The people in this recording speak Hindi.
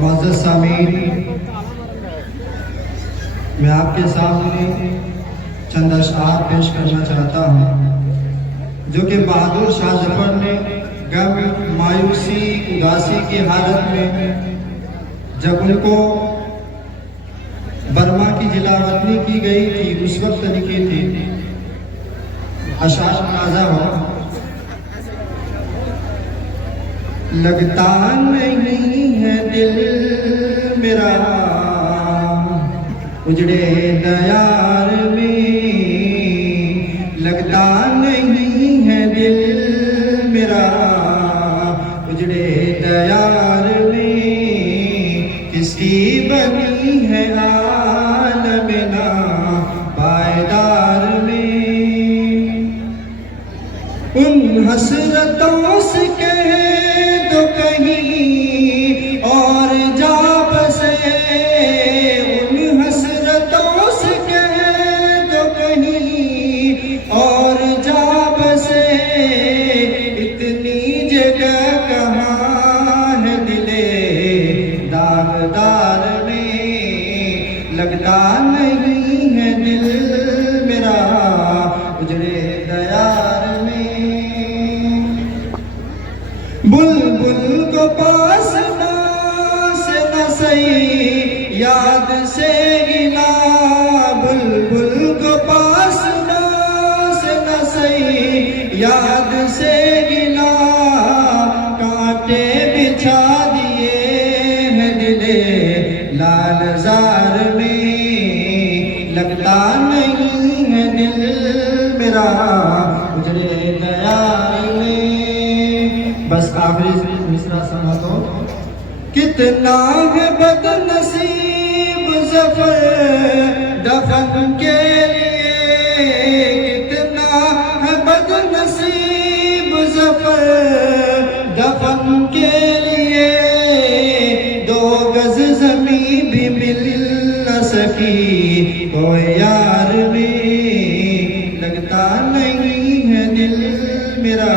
मुअज़्ज़ज़ सामीन, मैं आपके सामने चंद अशआर पेश करना चाहता हूँ जो कि बहादुर शाह जफर ने गम, मायूसी, उदासी की हालत में जब उनको बर्मा की जिलावतनी की गई थी उस वक्त लिखी थी। अशआर नाज़ा हो। लगता नहीं है दिल मेरा उजड़े दयार में, लगता नहीं है दिल मेरा उजड़े दयार में। किसकी बनी है आलमना पायदार में। उन हसरतों से कह दो कहीं और जा बसे, उन हसरतों से कह दो कहीं और जा बसे। इतनी जगह कहाँ है दिले दागदार में, लगता नहीं है दिल मेरा उजड़े दयार में। बुलबुल को पास से न सही याद से गिला, बुलबुल को पास से न सही याद से गिला। कांटे बिछा दिए हैं दिले लालजार में, लगता नहीं है दिल मेरा उजड़े दयार में। बस आखिरी मिसरा सुना तो। कितना है बदनसीब ज़फ़र दफन के लिए, कितना है बदनसीब ज़फ़र दफन के लिए। दो गज ज़मीं भी मिल न सकी तो यार में, लगता नहीं है दिल मेरा